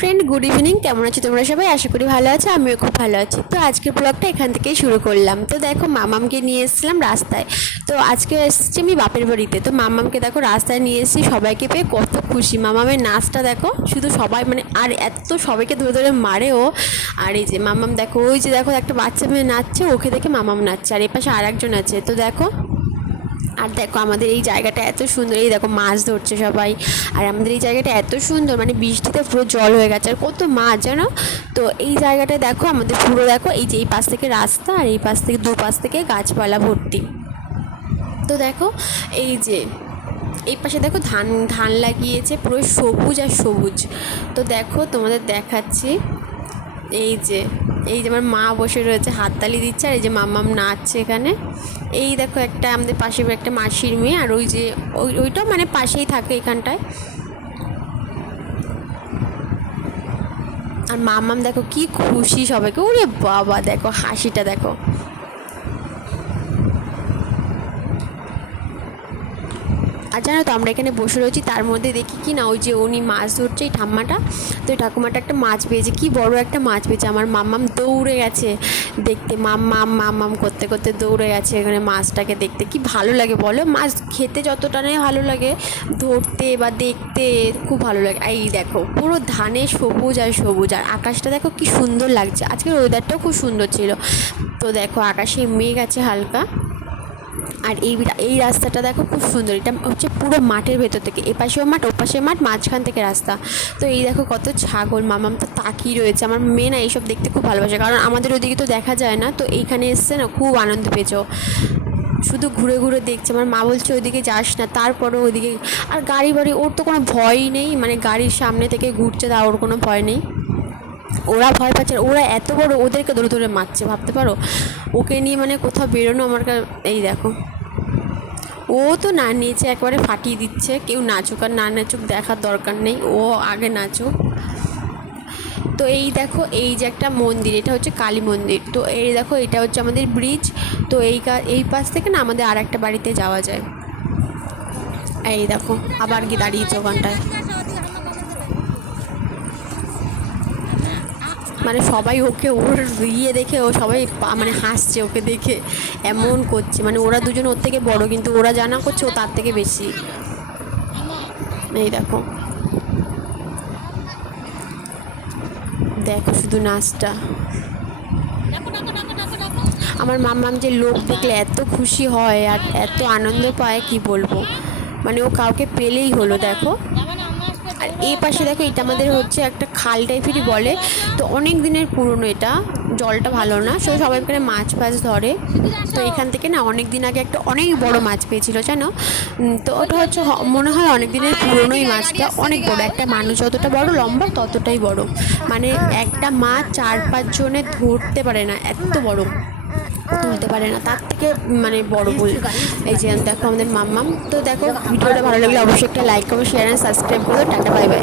Friend, good evening. কেমন আছো তোমরা সবাই? আশা করি ভালো আছো, আমিও খুব ভালো আছি। তো আজকের ব্লগটা এখান থেকেই শুরু করলাম। তো দেখো, মামামকে নিয়ে এসেছিলাম রাস্তায়। তো আজকে এসেছি আমি বাপের বাড়িতে। তো মামামকে দেখো রাস্তায় নিয়ে এসেছি, সবাইকে পেয়ে কত খুশি। মামামের নাচটা দেখো, শুধু সবাই মানে আর এত সবাইকে ধরে ধরে মারে ও। আর এই যে মামাম দেখো, ওই যে দেখো একটা বাচ্চা মেয়ে নাচছে, ওকে দেখে মামাম নাচছে। আর এ পাশে আর একজন আছে। তো দেখো, আর দেখো আমাদের এই জায়গাটা এত সুন্দর। এই দেখো মাছ ধরছে সবাই। আর আমাদের এই জায়গাটা এত সুন্দর, মানে বৃষ্টিতে পুরো জল হয়ে গেছে। আর কত মাছ জানো। তো এই জায়গাটায় দেখো আমাদের পুরো দেখো, এই যে এই পাশ থেকে রাস্তা আর এই পাশ থেকে দুপাশ থেকে গাছপালা ভর্তি। তো দেখো এই যে এই পাশে দেখো ধান ধান লাগিয়েছে, পুরো সবুজ আর সবুজ। তো দেখো তোমাদের দেখাচ্ছি, এই যে আমার মা বসে রয়েছে, হাততালি দিচ্ছে। আর এই যে মাম্মাম নাচছে এখানে। এই দেখো একটা আমাদের পাশে একটা মাসির মেয়ে, আর ওই যে ওইটাও মানে পাশেই থাকে এখানটায়। আর মাম্মাম দেখো কি খুশি সবাইকে, ওরে বাবা দেখো হাসিটা দেখো। আর জানো তো আমরা এখানে বসে রয়েছি, তার মধ্যে দেখি কি না, ওই যে উনি মাছ ধরছে এই ঠাম্মাটা। তো এই ঠাকুমাটা একটা মাছ পেয়েছে, কি বড় একটা মাছ পেয়েছে। আমার মাম্মাম দৌড়ে গেছে দেখতে, মাম্মাম করতে করতে দৌড়ে গেছে এখানে মাছটাকে দেখতে। কি ভালো লাগে বলো, মাছ খেতে যতটা নয় ভালো লাগে, ধরতে বা দেখতে খুব ভালো লাগে। এই দেখো পুরো ধানে সবুজ আর সবুজ, আর আকাশটা দেখো কি সুন্দর লাগছে। আজকের ওয়েদারটাও খুব সুন্দর ছিল। তো দেখো আকাশে মেঘ আছে হালকা। আর এই রাস্তাটা দেখো খুব সুন্দর, এটা হচ্ছে পুরো মাঠের ভেতর থেকে, এপাশেও মাঠ ওপাশেও মাঠ, মাঝখান থেকে রাস্তা। তো এই দেখো কত ছাগল, মামাম তো তাকিয়ে রয়েছে। আমার মেয়ে না এইসব দেখতে খুব ভালোবাসে, কারণ আমাদের ওদিকে তো দেখা যায় না। তো এইখানে এসছে না, খুব আনন্দ পেয়েছ, শুধু ঘুরে ঘুরে দেখছে। আমার মা বলছে ওইদিকে যাস না, তারপরে ওইদিকে। আর গাড়ি বাড়ি ওর তো কোনো ভয়ই নেই, মানে গাড়ির সামনে থেকে ঘুরছে, তা ওর কোনো ভয় নেই। ওরা ভয় পাচ্ছে, ওরা এত বড়, ওদেরকে ধরে ধরে মারছে, ভাবতে পারো। ওকে নিয়ে মানে কোথাও বেরোনো আমার এই দেখো, ও তো না নিচে একবারে ফাটিয়ে দিচ্ছে। কেউ নাচুক আর না নাচুক দেখার দরকার নেই, ও আগে নাচুক। তো এই দেখো এই যে একটা মন্দির, এটা হচ্ছে কালী মন্দির। তো এই দেখো এটা হচ্ছে আমাদের ব্রিজ। তো এই পাশ থেকে না আমাদের আর একটা বাড়িতে যাওয়া যায়। এই দেখো আবার কি দাঁড়িয়েছে ওখানটায়, মানে সবাই ওকে ওর দেখে ও সবাই মানে হাসছে ওকে দেখে, এমন করছে। মানে ওরা দুজন ওর থেকে বড়, কিন্তু ওরা জানা করছে ও তার থেকে বেশি। এই দেখো দেখো শুধু নাচটা। আমার মাম্মাম যে লোক দেখলে এত খুশি হয় আর এত আনন্দ পায় কি বলবো, মানে ও কাউকে পেলেই হলো। দেখো আর এই পাশে দেখো, এটা আমাদের হচ্ছে একটা খাল টাইপেরই বলে। তো অনেক দিনের পুরনো, এটা জলটা ভালো না, সবাই এখানে মাছ ফাছ ধরে। তো এখান থেকে না অনেক দিন আগে একটা অনেক বড় মাছ পেয়েছিল জানো। তো ওটা হচ্ছে মনে হয় অনেক দিনের পুরনোই মাছটা, অনেক বড়, একটা মানুষ যতটা বড় লম্বা ততটাই বড়। মানে একটা মাছ 4-5 জনে ধরতে পারে না, এত বড় তুলতে পারে না, তার থেকে মানে বড় বল। এই যে দেখো আমাদের মাম্মাম। তো দেখো ভিডিওটা ভালো লাগলে অবশ্যই একটা লাইক করো, শেয়ার অ্যান্ড সাবস্ক্রাইব করো। Tata, bye bye.